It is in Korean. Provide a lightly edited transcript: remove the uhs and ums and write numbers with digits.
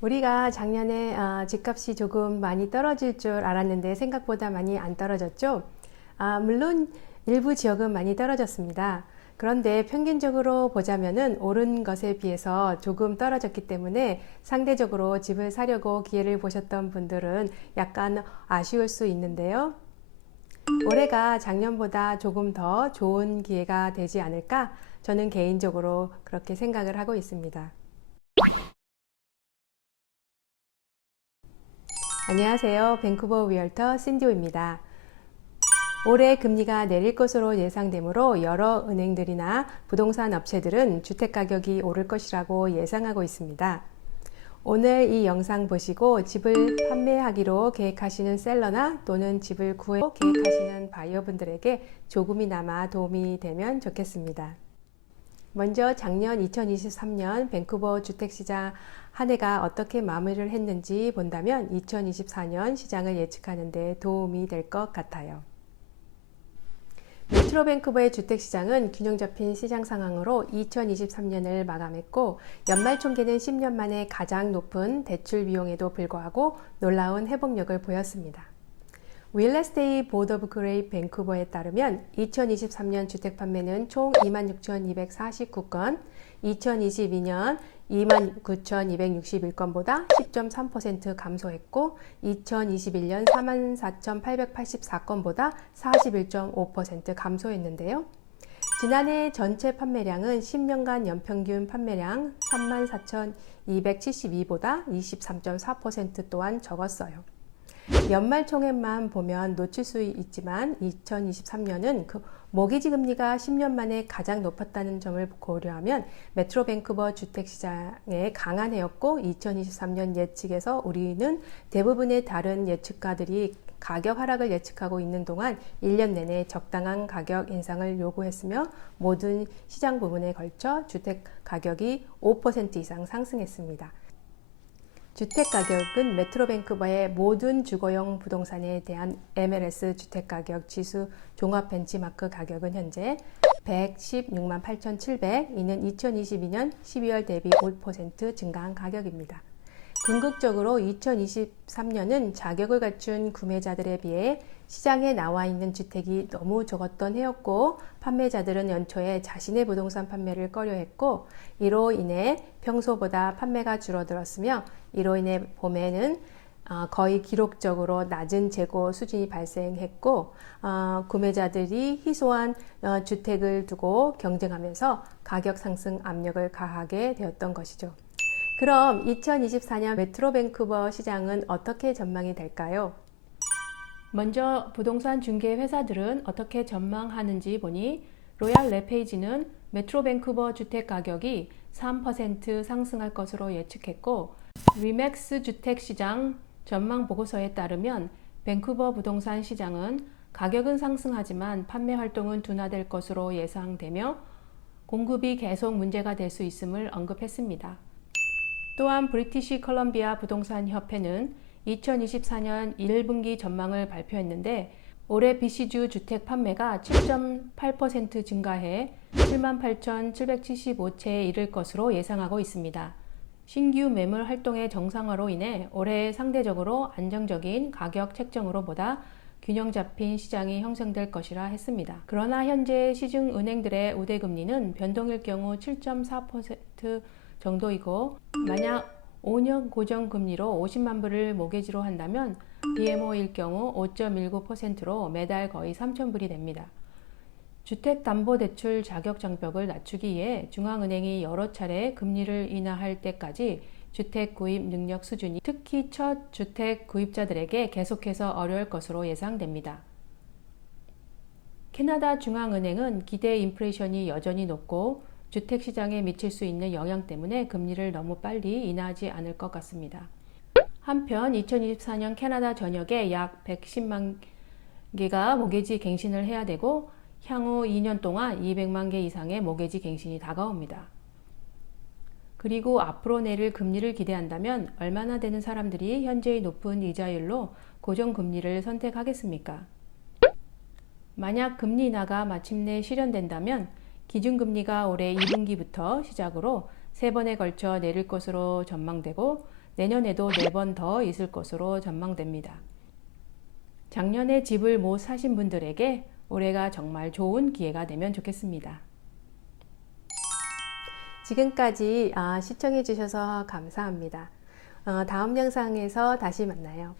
우리가 작년에 집값이 조금 많이 떨어질 줄 알았는데 생각보다 많이 안 떨어졌죠. 물론 일부 지역은 많이 떨어졌습니다. 그런데 평균적으로 보자면은 오른 것에 비해서 조금 떨어졌기 때문에 상대적으로 집을 사려고 기회를 보셨던 분들은 약간 아쉬울 수 있는데요. 올해가 작년보다 조금 더 좋은 기회가 되지 않을까? 저는 개인적으로 그렇게 생각을 하고 있습니다. 안녕하세요. 밴쿠버 리얼터 신디오입니다. 올해 금리가 내릴 것으로 예상되므로 여러 은행들이나 부동산 업체들은 주택가격이 오를 것이라고 예상하고 있습니다. 오늘 이 영상 보시고 집을 판매하기로 계획하시는 셀러나 또는 집을 구하기로 계획하시는 바이어분들에게 조금이나마 도움이 되면 좋겠습니다. 먼저 작년 2023년 밴쿠버 주택시장 한 해가 어떻게 마무리를 했는지 본다면 2024년 시장을 예측하는 데 도움이 될 것 같아요. 메트로 밴쿠버의 주택시장은 균형 잡힌 시장 상황으로 2023년을 마감했고 연말 총계는 10년 만에 가장 높은 대출 비용에도 불구하고 놀라운 회복력을 보였습니다. 윌레스테이 보드 오브 그레이트 밴쿠버에 따르면 2023년 주택 판매는 총 26,249건, 2022년 29,261건보다 10.3% 감소했고 2021년 44,884건보다 41.5% 감소했는데요. 지난해 전체 판매량은 10년간 연평균 판매량 34,272보다 23.4% 또한 적었어요. 연말 총액만 보면 놓칠 수 있지만 2023년은 모기지 금리가 10년 만에 가장 높았다는 점을 고려하면 메트로 밴쿠버 주택시장의 강한 해였고 2023년 예측에서 우리는 대부분의 다른 예측가들이 가격 하락을 예측하고 있는 동안 1년 내내 적당한 가격 인상을 요구했으며 모든 시장 부분에 걸쳐 주택 가격이 5% 이상 상승했습니다. 주택가격은 메트로 밴쿠버의 모든 주거용 부동산에 대한 MLS 주택가격 지수 종합 벤치마크 가격은 현재 116만 8,700, 이는 2022년 12월 대비 5% 증가한 가격입니다. 궁극적으로 2023년은 자격을 갖춘 구매자들에 비해 시장에 나와 있는 주택이 너무 적었던 해였고 판매자들은 연초에 자신의 부동산 판매를 꺼려했고 이로 인해 평소보다 판매가 줄어들었으며 이로 인해 봄에는 거의 기록적으로 낮은 재고 수준이 발생했고 구매자들이 희소한 주택을 두고 경쟁하면서 가격 상승 압력을 가하게 되었던 것이죠. 그럼 2024년 메트로 밴쿠버 시장은 어떻게 전망이 될까요? 먼저 부동산 중개 회사들은 어떻게 전망하는지 보니 로얄 레페이지는 메트로 밴쿠버 주택 가격이 3% 상승할 것으로 예측했고 리맥스 주택시장 전망 보고서에 따르면 밴쿠버 부동산 시장은 가격은 상승하지만 판매 활동은 둔화될 것으로 예상되며 공급이 계속 문제가 될 수 있음을 언급했습니다. 또한 브리티시 컬럼비아 부동산 협회는 2024년 1분기 전망을 발표했는데 올해 BC주 주택 판매가 7.8% 증가해 78,775채에 이를 것으로 예상하고 있습니다. 신규 매물 활동의 정상화로 인해 올해 상대적으로 안정적인 가격 책정으로 보다 균형 잡힌 시장이 형성될 것이라 했습니다. 그러나 현재 시중 은행들의 우대금리는 변동일 경우 7.4% 정도이고 만약 5년 고정금리로 50만 불을 모기지로 한다면 BMO일 경우 5.19%로 매달 거의 3,000불이 됩니다. 주택담보대출 자격장벽을 낮추기 위해 중앙은행이 여러 차례 금리를 인하할 때까지 주택 구입 능력 수준이 특히 첫 주택 구입자들에게 계속해서 어려울 것으로 예상됩니다. 캐나다 중앙은행은 기대 인플레이션이 여전히 높고 주택시장에 미칠 수 있는 영향 때문에 금리를 너무 빨리 인하하지 않을 것 같습니다. 한편 2024년 캐나다 전역에 약 110만 개가 모기지 갱신을 해야 되고 향후 2년 동안 200만 개 이상의 모기지 갱신이 다가옵니다. 그리고 앞으로 내릴 금리를 기대한다면 얼마나 되는 사람들이 현재의 높은 이자율로 고정금리를 선택하겠습니까? 만약 금리 인하가 마침내 실현된다면 기준금리가 올해 2분기부터 시작으로 3번에 걸쳐 내릴 것으로 전망되고 내년에도 4번 더 있을 것으로 전망됩니다. 작년에 집을 못 사신 분들에게 올해가 정말 좋은 기회가 되면 좋겠습니다. 지금까지 시청해 주셔서 감사합니다. 다음 영상에서 다시 만나요.